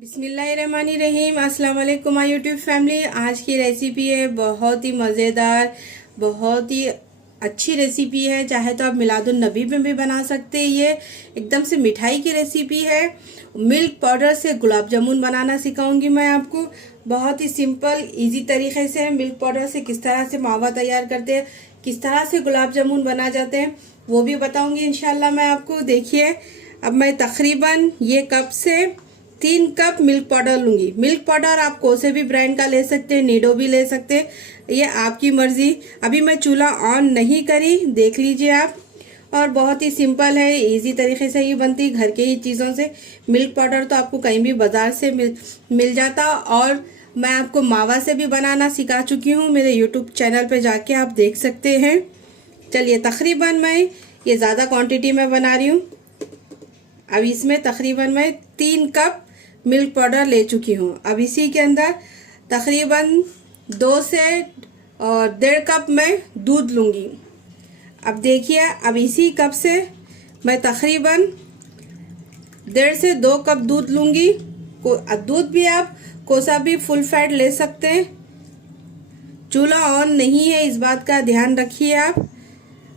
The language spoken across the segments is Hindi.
बिस्मिल्लाहिर्रहमानिर्रहीम। अस्सलाम वालेकुम माय यूट्यूब फैमिली। आज की रेसिपी है बहुत ही मज़ेदार, बहुत ही अच्छी रेसिपी है। चाहे तो आप मिलादुन नबी में भी बना सकते हैं। ये एकदम से मिठाई की रेसिपी है। मिल्क पाउडर से गुलाब जामुन बनाना सिखाऊंगी मैं आपको। बहुत ही सिंपल इजी तरीके से मिल्क पाउडर से किस तरह से मावा तैयार करते हैं, किस तरह से गुलाब जामुन बना जाते हैं, वो भी बताऊंगी इंशाल्लाह मैं आपको। देखिए, अब मैं तकरीबन ये कप से 3 कप मिल्क पाउडर लूंगी। मिल्क पाउडर आप कोई से भी ब्रांड का ले सकते हैं, नीडो भी ले सकते हैं, ये आपकी मर्जी। अभी मैं चूल्हा ऑन नहीं करी, देख लीजिए आप। और बहुत ही सिंपल है, इजी तरीके से ही बनती घर के ही चीज़ों से। मिल्क पाउडर तो आपको कहीं भी बाजार से मिल जाता। और मैं आपको मावा से भी बनाना सिखा चुकी हूँ, मेरे यूट्यूब चैनल पे जाके आप देख सकते हैं। चलिए, तकरीबन मैं ये ज़्यादा क्वांटिटी में बना रही हूँ। अब इसमें तकरीबन मैं 3 कप मिल्क पाउडर ले चुकी हूँ। अब इसी के अंदर तकरीबन 2 से 1.5 कप मैं दूध लूँगी। अब देखिए, अब इसी कप से मैं तकरीबन 1.5 से 2 कप दूध लूँगी। दूध भी आप कोसा भी फुल फैट ले सकते हैं। चूल्हा ऑन नहीं है, इस बात का ध्यान रखिए आप।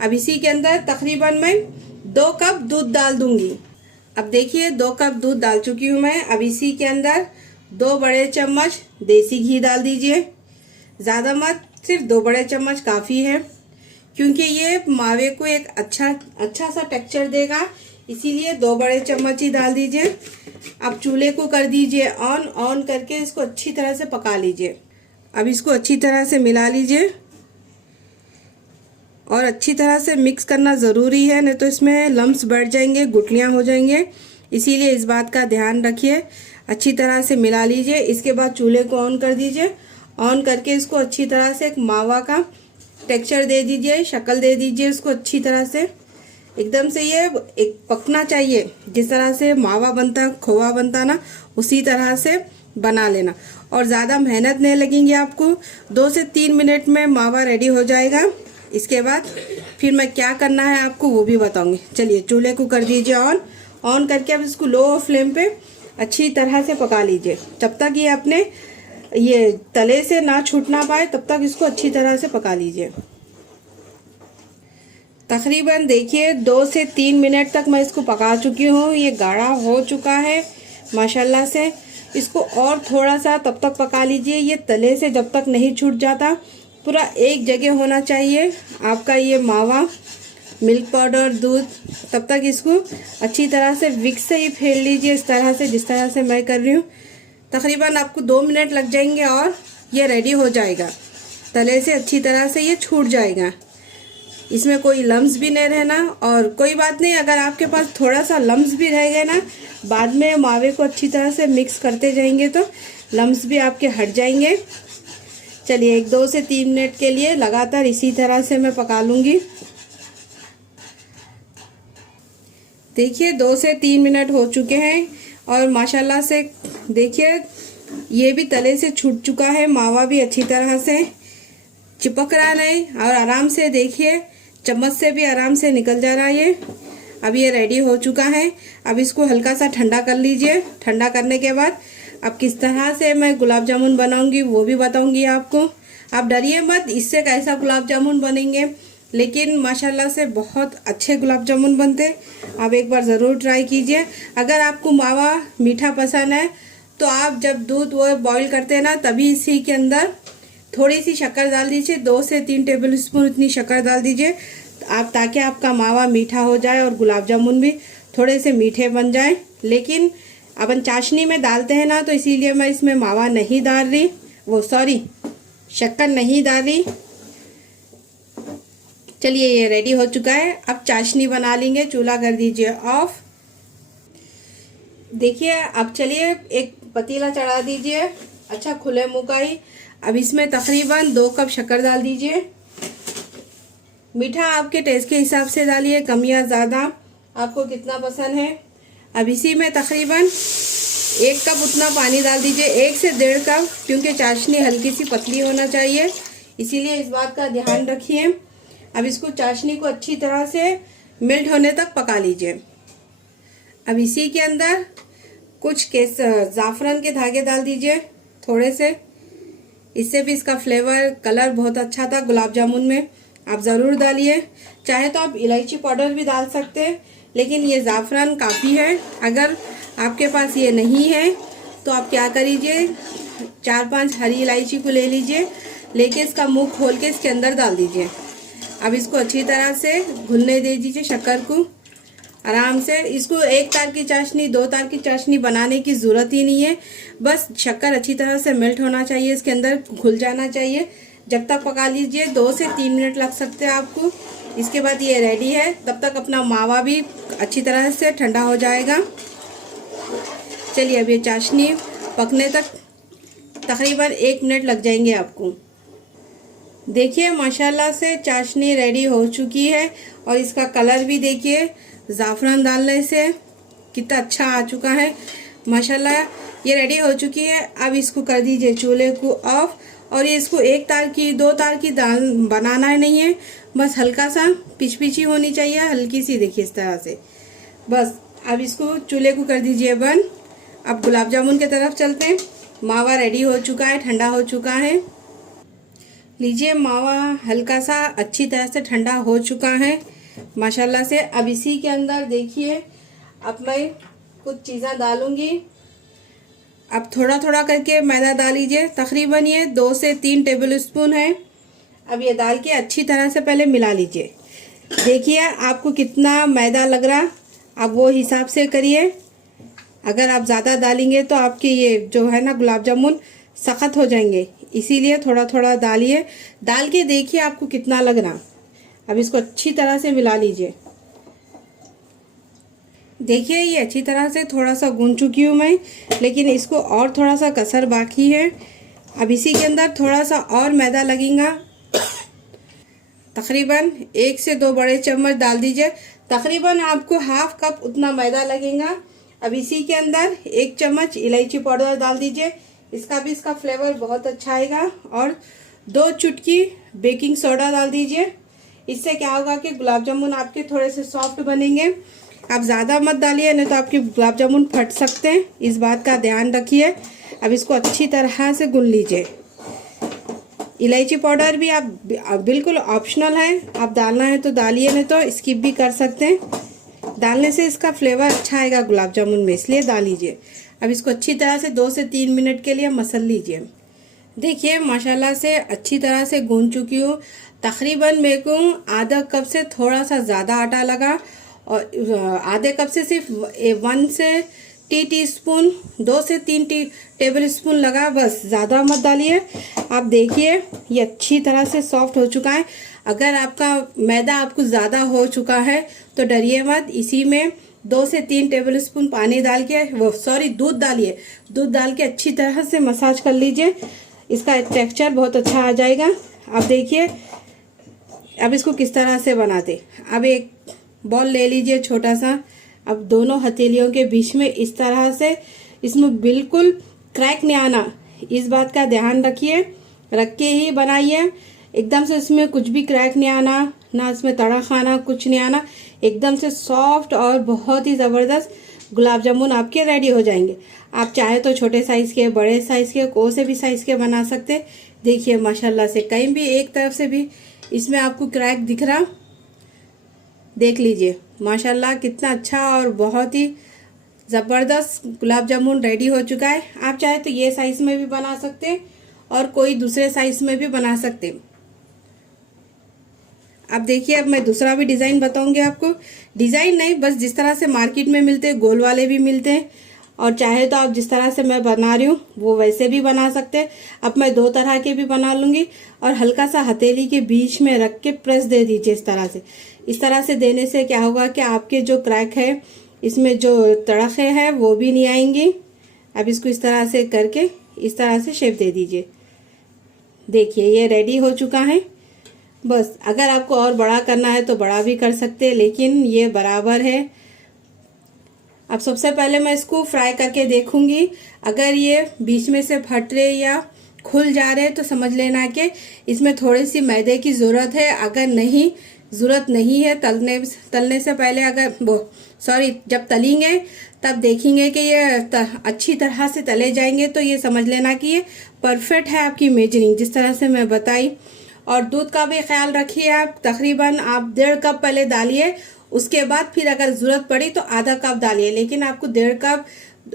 अब इसी के अंदर तकरीबन मैं 2 कप दूध डाल दूँगी। अब देखिए, 2 कप दूध डाल चुकी हूँ मैं। अब इसी के अंदर 2 बड़े चम्मच देसी घी डाल दीजिए। ज़्यादा मत, सिर्फ 2 बड़े चम्मच काफ़ी है, क्योंकि ये मावे को एक अच्छा सा टेक्सचर देगा, इसीलिए 2 बड़े चम्मच ही डाल दीजिए। अब चूल्हे को कर दीजिए ऑन करके इसको अच्छी तरह से पका लीजिए। अब इसको अच्छी तरह से मिला लीजिए और अच्छी तरह से मिक्स करना ज़रूरी है, नहीं तो इसमें लम्स बैठ जाएंगे, गुठलियाँ हो जाएंगे। इसीलिए इस बात का ध्यान रखिए। अच्छी तरह से मिला लीजिए। इसके बाद चूल्हे को ऑन कर दीजिए। ऑन करके इसको अच्छी तरह से एक मावा का टेक्सचर दे दीजिए, शक्ल दे दीजिए इसको अच्छी तरह से। एकदम से ये एक पकना चाहिए, जिस तरह से मावा बनता, खोवा बनता ना, उसी तरह से बना लेना। और ज़्यादा मेहनत नहीं लगेंगी आपको। 2 से 3 मिनट में मावा रेडी हो जाएगा। इसके बाद फिर मैं क्या करना है आपको वो भी बताऊंगी। चलिए, चूल्हे को कर दीजिए ऑन करके अब इसको लो फ्लेम पे अच्छी तरह से पका लीजिए। जब तक ये अपने ये तले से ना छूट ना पाए, तब तक इसको अच्छी तरह से पका लीजिए। तकरीबन देखिए 2 से 3 मिनट तक मैं इसको पका चुकी हूँ। ये गाढ़ा हो चुका है माशाल्लाह से। इसको और थोड़ा सा तब तक पका लीजिए, ये तले से जब तक नहीं छूट जाता। पूरा एक जगह होना चाहिए आपका ये मावा, मिल्क पाउडर, दूध। तब तक इसको अच्छी तरह से विक्स से ही फेल लीजिए, इस तरह से, जिस तरह से मैं कर रही हूँ। तकरीबन आपको 2 मिनट लग जाएंगे और ये रेडी हो जाएगा। तले से अच्छी तरह से ये छूट जाएगा, इसमें कोई लम्स भी नहीं रहना। और कोई बात नहीं, अगर आपके पास थोड़ा सा लम्स भी रह गए ना, बाद में मावे को अच्छी तरह से मिक्स करते जाएंगे तो लम्स भी आपके हट जाएंगे। चलिए, 2 से 3 मिनट के लिए लगातार इसी तरह से मैं पका लूँगी। देखिए, 2 से 3 मिनट हो चुके हैं और माशाल्लाह से देखिए ये भी तले से छूट चुका है। मावा भी अच्छी तरह से चिपक रहा नहीं और आराम से देखिए चम्मच से भी आराम से निकल जा रहा है ये। अब ये रेडी हो चुका है। अब इसको हल्का सा ठंडा कर लीजिए। ठंडा करने के बाद अब किस तरह से मैं गुलाब जामुन बनाऊंगी वो भी बताऊंगी आपको। आप डरिए मत, इससे कैसा गुलाब जामुन बनेंगे, लेकिन माशाल्लाह से बहुत अच्छे गुलाब जामुन बनते। आप एक बार ज़रूर ट्राई कीजिए। अगर आपको मावा मीठा पसंद है तो आप जब दूध वो बॉईल करते हैं ना, तभी इसी के अंदर थोड़ी सी शक्कर डाल दीजिए। 2 से 3 टेबल स्पून इतनी शक्कर डाल दीजिए आप, ताकि आपका मावा मीठा हो जाए और गुलाब जामुन भी थोड़े से मीठे बन जाए। लेकिन अपन चाशनी में डालते हैं ना, तो इसीलिए मैं इसमें मावा नहीं डाल रही, शक्कर नहीं डाल रही। चलिए, ये रेडी हो चुका है। अब चाशनी बना लेंगे। चूल्हा कर दीजिए ऑफ। देखिए, अब चलिए एक पतीला चढ़ा दीजिए, अच्छा खुले मुँह का ही। अब इसमें तकरीबन 2 कप शक्कर डाल दीजिए। मीठा आपके टेस्ट के हिसाब से डालिए, कम या ज़्यादा, आपको कितना पसंद है। अब इसी में तकरीबन 1 कप उतना पानी डाल दीजिए, 1 से 1.5 कप, क्योंकि चाशनी हल्की सी पतली होना चाहिए, इसीलिए इस बात का ध्यान रखिए। अब इसको चाशनी को अच्छी तरह से मेल्ट होने तक पका लीजिए। अब इसी के अंदर कुछ केस जाफरान के धागे डाल दीजिए थोड़े से, इससे भी इसका फ्लेवर कलर बहुत अच्छा था गुलाब जामुन में, आप ज़रूर डालिए। चाहे तो आप इलायची पाउडर भी डाल सकते हैं, लेकिन ये ज़ाफ़रान काफ़ी है। अगर आपके पास ये नहीं है तो आप क्या करिए, 4-5 हरी इलायची को ले लीजिए, लेके इसका मुंह खोल के इसके अंदर डाल दीजिए। अब इसको अच्छी तरह से घुलने दे दीजिए शक्कर को आराम से। इसको 1 तार की चाशनी 2 तार की चाशनी बनाने की ज़रूरत ही नहीं है, बस शक्कर अच्छी तरह से मेल्ट होना चाहिए, इसके अंदर घुल जाना चाहिए। जब तक पका लीजिए 2 से 3 मिनट लग सकते हैं आपको। इसके बाद ये रेडी है, तब तक अपना मावा भी अच्छी तरह से ठंडा हो जाएगा। चलिए अब ये चाशनी पकने तक तकरीबन 1 मिनट लग जाएंगे आपको। देखिए माशाल्लाह से चाशनी रेडी हो चुकी है और इसका कलर भी देखिए ज़ाफ़रान डालने से कितना अच्छा आ चुका है माशाल्लाह। ये रेडी हो चुकी है। अब इसको कर दीजिए चूल्हे को ऑफ, और ये इसको 1 तार की 2 तार की दाल बनाना नहीं है, बस हल्का सा पिच होनी चाहिए, हल्की सी, देखिए इस तरह से बस। अब इसको चूल्हे को कर दीजिए बंद। अब गुलाब जामुन की तरफ चलते हैं। मावा रेडी हो चुका है, ठंडा हो चुका है। लीजिए मावा हल्का सा अच्छी तरह से ठंडा हो चुका है माशाल्लाह से। अब इसी के अंदर देखिए अब मैं कुछ चीज़ें डालूंगी। अब थोड़ा थोड़ा करके मैदा डाल लीजिए, तकरीबन ये 2 से 3 टेबल स्पून है। अब ये डाल के अच्छी तरह से पहले मिला लीजिए। देखिए आपको कितना मैदा लग रहा, आप वो हिसाब से करिए। अगर आप ज़्यादा डालेंगे तो आपके ये जो है ना गुलाब जामुन सख्त हो जाएंगे, इसीलिए थोड़ा थोड़ा डालिए। डाल के देखिए आपको कितना लग रहा। अब इसको अच्छी तरह से मिला लीजिए। देखिए ये अच्छी तरह से थोड़ा सा गूंद चुकी हूँ मैं, लेकिन इसको और थोड़ा सा कसर बाकी है। अब इसी के अंदर थोड़ा सा और मैदा लगेगा, तकरीबन 1 से 2 बड़े चम्मच डाल दीजिए। तकरीबन आपको हाफ कप उतना मैदा लगेगा। अब इसी के अंदर 1 चम्मच इलायची पाउडर डाल दीजिए, इसका फ्लेवर बहुत अच्छा आएगा। और 2 चुटकी बेकिंग सोडा डाल दीजिए। इससे क्या होगा कि गुलाब जामुन आपके थोड़े से सॉफ्ट बनेंगे। आप ज़्यादा मत डालिए, नहीं तो आपके गुलाब जामुन फट सकते हैं, इस बात का ध्यान रखिए। अब इसको अच्छी तरह से गूंद लीजिए। इलायची पाउडर भी आप बिल्कुल ऑप्शनल है, आप डालना है तो डालिए, नहीं तो स्किप भी कर सकते हैं। डालने से इसका फ्लेवर अच्छा आएगा गुलाब जामुन में, इसलिए डाल लीजिए। अब इसको अच्छी तरह से 2 से 3 मिनट के लिए मसल लीजिए। देखिए माशाल्लाह से अच्छी तरह से गूंद चुकी हूँ। तकरीबन मेरे को आधा कप से थोड़ा सा ज़्यादा आटा लगा, और आधे कप से सिर्फ 1 से टी स्पून 2 से 3 टेबल स्पून लगा, बस ज़्यादा मत डालिए। आप देखिए ये अच्छी तरह से सॉफ्ट हो चुका है। अगर आपका मैदा आपको ज़्यादा हो चुका है तो डरिए मत, इसी में 2 से 3 टेबल स्पून पानी डाल के दूध डालिए। दूध डाल के अच्छी तरह से मसाज कर लीजिए, इसका टेक्सचर बहुत अच्छा आ जाएगा। अब देखिए अब इसको किस तरह से बनाते। अब एक बॉल ले लीजिए छोटा सा, अब दोनों हथेलियों के बीच में इस तरह से, इसमें बिल्कुल क्रैक नहीं आना, इस बात का ध्यान रखिए, रख के ही बनाइए। एकदम से इसमें कुछ भी क्रैक नहीं आना, ना इसमें तड़ा खाना, कुछ नहीं आना। एकदम से सॉफ्ट और बहुत ही ज़बरदस्त गुलाब जामुन आपके रेडी हो जाएंगे। आप चाहे तो छोटे साइज़ के, बड़े साइज़ के, कोई से भी साइज़ के बना सकते। देखिए माशाल्लाह से कहीं भी एक तरफ से भी इसमें आपको क्रैक दिख रहा, देख लीजिए माशाल्लाह कितना अच्छा और बहुत ही ज़बरदस्त गुलाब जामुन रेडी हो चुका है। आप चाहे तो ये साइज़ में भी बना सकते हैं और कोई दूसरे साइज़ में भी बना सकते हैं। अब देखिए अब मैं दूसरा भी डिज़ाइन बताऊंगी आपको। डिज़ाइन नहीं, बस जिस तरह से मार्केट में मिलते हैं गोल वाले भी मिलते हैं, और चाहे तो आप जिस तरह से मैं बना रही हूँ वो वैसे भी बना सकते हैं। अब मैं 2 तरह के भी बना लूँगी, और हल्का सा हथेली के बीच में रख के प्रेस दे दीजिए इस तरह से। इस तरह से देने से क्या होगा कि आपके जो क्रैक है, इसमें जो तड़के हैं वो भी नहीं आएंगी। अब इसको इस तरह से करके इस तरह से शेप दे दीजिए। देखिए ये रेडी हो चुका है। बस अगर आपको और बड़ा करना है तो बड़ा भी कर सकते हैं, लेकिन ये बराबर है। अब सबसे पहले मैं इसको फ्राई करके देखूंगी। अगर ये बीच में से फट रहे या खुल जा रहे तो समझ लेना कि इसमें थोड़ी सी मैदे की ज़रूरत है। अगर नहीं ज़रूरत नहीं है, तलने से पहले जब तलेंगे तब देखेंगे कि ये अच्छी तरह से तले जाएंगे, तो ये समझ लेना कि ये परफेक्ट है आपकी मेजरिंग, जिस तरह से मैं बताई। और दूध का भी ख्याल रखिए, आप तकरीबन आप 1.5 कप पहले डालिए, उसके बाद फिर अगर ज़रूरत पड़ी तो आधा कप डालिए। लेकिन आपको 1.5 कप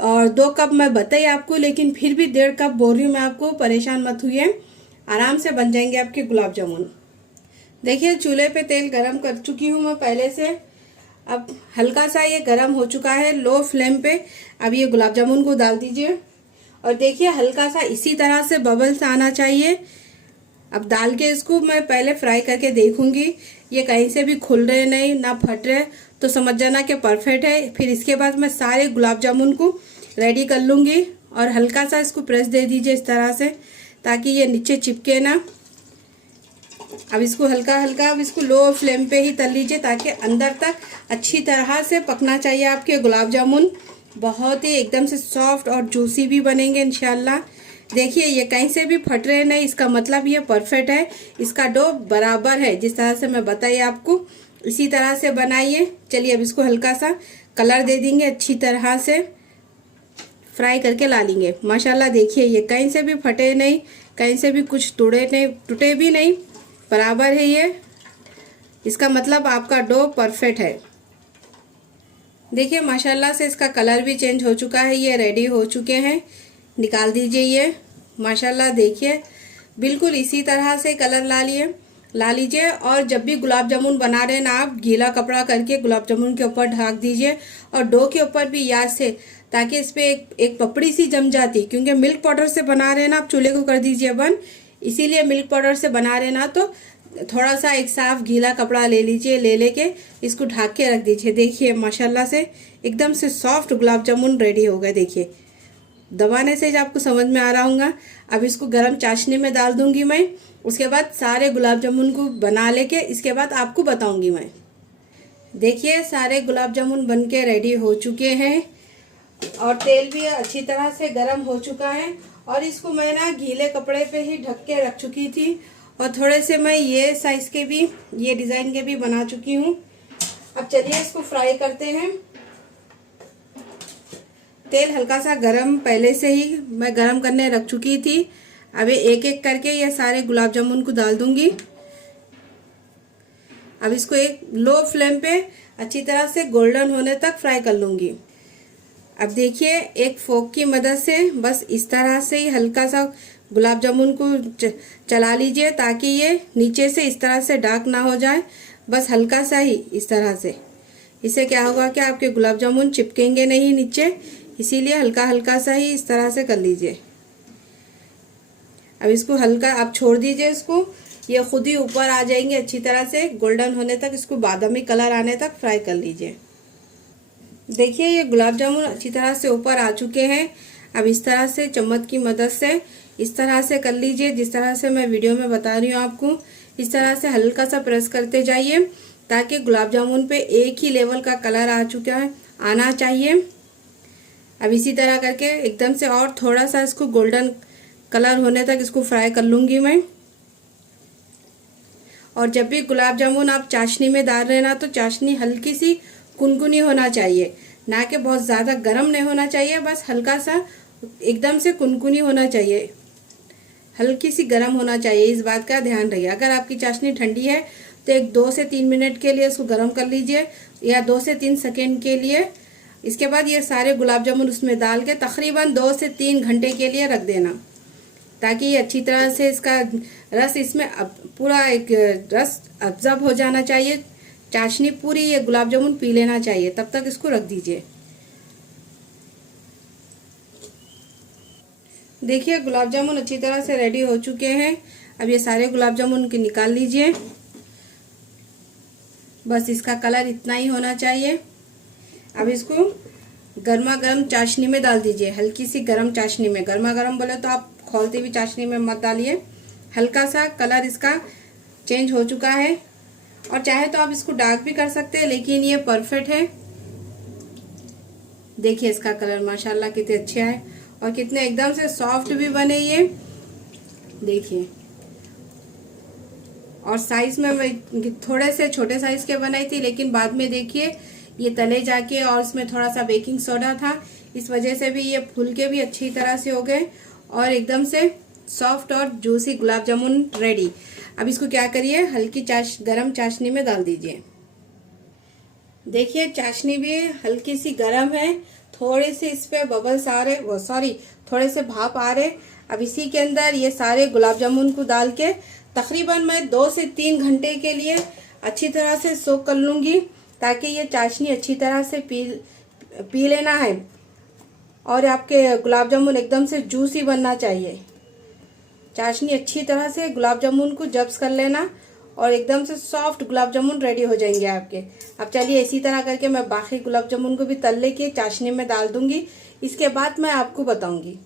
और 2 कप मैं बताई आपको, लेकिन फिर भी 1.5 कप बोल रही हूँ मैं आपको, परेशान मत हुई। आराम से बन जाएंगे आपके गुलाब जामुन। देखिए चूल्हे पे तेल गरम कर चुकी हूँ मैं पहले से। अब हल्का सा ये गरम हो चुका है लो फ्लेम पे। अब ये गुलाब जामुन को डाल दीजिए और देखिए हल्का सा इसी तरह से बबल्स आना चाहिए। अब डाल के इसको मैं पहले फ्राई करके देखूंगी, ये कहीं से भी खुल रहे नहीं ना फट रहे, तो समझ जाना कि परफेक्ट है। फिर इसके बाद मैं सारे गुलाब जामुन को रेडी कर लूँगी और हल्का सा इसको प्रेस दे दीजिए इस तरह से, ताकि ये नीचे चिपके ना। अब इसको हल्का हल्का, अब इसको लो फ्लेम पे ही तल लीजिए ताकि अंदर तक अच्छी तरह से पकना चाहिए आपके गुलाब जामुन। बहुत ही एकदम से सॉफ्ट और जूसी भी बनेंगे इंशाल्लाह। देखिए ये कहीं से भी फट रहे नहीं, इसका मतलब ये परफेक्ट है, इसका डो बराबर है, जिस तरह से मैं बताई आपको इसी तरह से बनाइए। चलिए अब इसको हल्का सा कलर दे देंगे, अच्छी तरह से फ्राई करके ला लेंगे। माशाल्लाह देखिए ये कहीं से भी फटे नहीं, कहीं से भी कुछ टूटे भी नहीं, बराबर है ये, इसका मतलब आपका डो परफेक्ट है। देखिए माशाल्लाह से इसका कलर भी चेंज हो चुका है, ये रेडी हो चुके हैं। निकाल दीजिए ये। माशाल्लाह देखिए बिल्कुल इसी तरह से कलर ला लीजिए। और जब भी गुलाब जामुन बना रहे ना आप, गीला कपड़ा करके गुलाब जामुन के ऊपर ढक दीजिए और डो के ऊपर भी याद से, ताकि इस पे एक पपड़ी सी जम जाती, क्योंकि मिल्क पाउडर से बना रहे ना आप, चूल्हे को कर दीजिए बंद। इसीलिए मिल्क पाउडर से बना रहे ना, तो थोड़ा सा एक साफ गीला कपड़ा ले लीजिए, लेके इसको ढक के रख दीजिए। देखिए माशाल्लाह से एकदम से सॉफ्ट गुलाब जामुन रेडी हो गए। देखिए दबाने से आपको समझ में आ रहा होगा। अब इसको गरम चाशनी में डाल दूंगी मैं, उसके बाद सारे गुलाब जामुन को बना लेके इसके बाद आपको बताऊंगी मैं। देखिए सारे गुलाब जामुन बनके रेडी हो चुके हैं और तेल भी अच्छी तरह से गरम हो चुका है। और इसको मैं ना गीले कपड़े पे ही ढक के रख चुकी थी और थोड़े से मैं ये साइज के भी, ये डिजाइन के भी बना चुकी हूँ। अब चलिए इसको फ्राई करते हैं। तेल हल्का सा गरम पहले से ही मैं गरम करने रख चुकी थी। अब एक एक करके ये सारे गुलाब जामुन को डाल दूंगी। अब इसको एक लो फ्लेम पे अच्छी तरह से गोल्डन होने तक फ्राई कर लूंगी। अब देखिए एक फोक की मदद से बस इस तरह से ही हल्का सा गुलाब जामुन को चला लीजिए, ताकि ये नीचे से इस तरह से डार्क ना हो जाए। बस हल्का सा ही इस तरह से, इससे क्या होगा कि आपके गुलाब जामुन चिपकेंगे नहीं नीचे, इसीलिए हल्का हल्का सा ही इस तरह से कर लीजिए। अब इसको हल्का आप छोड़ दीजिए, इसको ये खुद ही ऊपर आ जाएंगे अच्छी तरह से गोल्डन होने तक, इसको बादामी कलर आने तक फ्राई कर लीजिए। देखिए ये गुलाब जामुन अच्छी तरह से ऊपर आ चुके हैं। अब इस तरह से चम्मच की मदद से इस तरह से कर लीजिए, जिस तरह से मैं वीडियो में बता रही हूँ आपको। इस तरह से हल्का सा प्रेस करते जाइए ताकि गुलाब जामुन पे एक ही लेवल का कलर आ चुका है, आना चाहिए। अब इसी तरह करके एकदम से और थोड़ा सा इसको गोल्डन कलर होने तक इसको फ्राई कर लूंगी मैं। और जब भी गुलाब जामुन आप चाशनी में डाल रहे हैं ना, तो चाशनी हल्की सी कुनकुनी होना चाहिए, ना कि बहुत ज़्यादा गर्म नहीं होना चाहिए, बस हल्का सा एकदम से कुनकुनी होना चाहिए, हल्की सी गर्म होना चाहिए। इस बात का ध्यान रखिए। अगर आपकी चाशनी ठंडी है तो एक 2 से 3 मिनट के लिए इसको गर्म कर लीजिए, या 2 से 3 सेकेंड के लिए। इसके बाद ये सारे गुलाब जामुन उसमें डाल के तकरीबन 2 से 3 घंटे के लिए रख देना, ताकि ये अच्छी तरह से इसका रस इसमें पूरा एक रस अब्जॉर्ब हो जाना चाहिए। चाशनी पूरी ये गुलाब जामुन पी लेना चाहिए, तब तक इसको रख दीजिए। देखिए गुलाब जामुन अच्छी तरह से रेडी हो चुके हैं। अब ये सारे गुलाब जामुन के निकाल लीजिए। बस इसका कलर इतना ही होना चाहिए। अब इसको गर्मा गर्म चाशनी में डाल दीजिए, हल्की सी गर्म चाशनी में। गर्मा गर्म बोले तो आप खोलते हुए चाशनी में मत डालिए। हल्का सा कलर इसका चेंज हो चुका है, और चाहे तो आप इसको डार्क भी कर सकते हैं, लेकिन ये परफेक्ट है। देखिए इसका कलर माशाल्लाह कितने अच्छे है और कितने एकदम से सॉफ्ट भी बने ये। देखिए, और साइज में मैं थोड़े से छोटे साइज के बनाई थी, लेकिन बाद में देखिए ये तले जाके, और इसमें थोड़ा सा बेकिंग सोडा था, इस वजह से भी ये फूल के भी अच्छी तरह से हो गए और एकदम से सॉफ्ट और जूसी गुलाब जामुन रेडी। अब इसको क्या करिए, हल्की गरम चाशनी में डाल दीजिए। देखिए चाशनी भी हल्की सी गरम है, थोड़े से इस पे बबल्स आ रहे, थोड़े से भाप आ रहे। अब इसी के अंदर ये सारे गुलाब जामुन को डाल के तकरीबन मैं 2 से 3 घंटे के लिए अच्छी तरह से सोक कर लूंगी, ताकि ये चाशनी अच्छी तरह से पी लेना है और आपके गुलाब जामुन एकदम से जूसी बनना चाहिए। चाशनी अच्छी तरह से गुलाब जामुन को जब्स कर लेना और एकदम से सॉफ्ट गुलाब जामुन रेडी हो जाएंगे आपके। अब चलिए इसी तरह करके मैं बाकी गुलाब जामुन को भी तल लेके चाशनी में डाल दूंगी, इसके बाद मैं आपको बताऊंगी।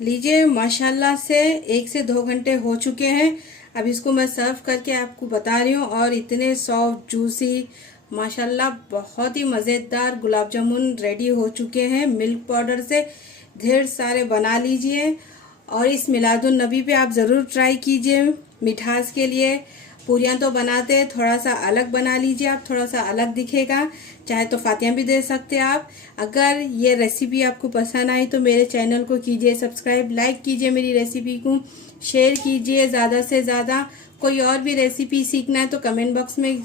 लीजिए माशाल्लाह से 1 से 2 घंटे हो चुके हैं। अब इसको मैं सर्व करके आपको बता रही हूँ, और इतने सॉफ्ट जूसी माशाल्लाह बहुत ही मज़ेदार गुलाब जामुन रेडी हो चुके हैं। मिल्क पाउडर से ढेर सारे बना लीजिए और इस मिलादुन नबी पे आप ज़रूर ट्राई कीजिए। मिठास के लिए पूरियां तो बनाते हैं, थोड़ा सा अलग बना लीजिए आप, थोड़ा सा अलग दिखेगा। चाहे तो फातियां भी दे सकते हैं आप। अगर ये रेसिपी आपको पसंद आई तो मेरे चैनल को कीजिए सब्सक्राइब, लाइक कीजिए मेरी रेसिपी को, शेयर कीजिए ज़्यादा से ज़्यादा। कोई और भी रेसिपी सीखना है तो कमेंट बॉक्स में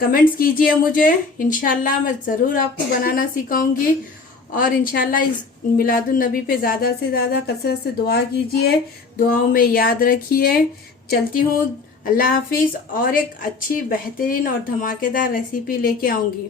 कमेंट्स कीजिए मुझे, इंशाल्लाह मैं ज़रूर आपको बनाना सिखाऊंगी। और इंशाल्लाह इस मिलादुन नबी पे ज़्यादा से ज़्यादा कसरत से दुआ कीजिए, दुआओं में याद रखिए। चलती हूँ, अल्लाह हाफिज़। और एक अच्छी बेहतरीन और धमाकेदार रेसिपी लेके आऊँगी।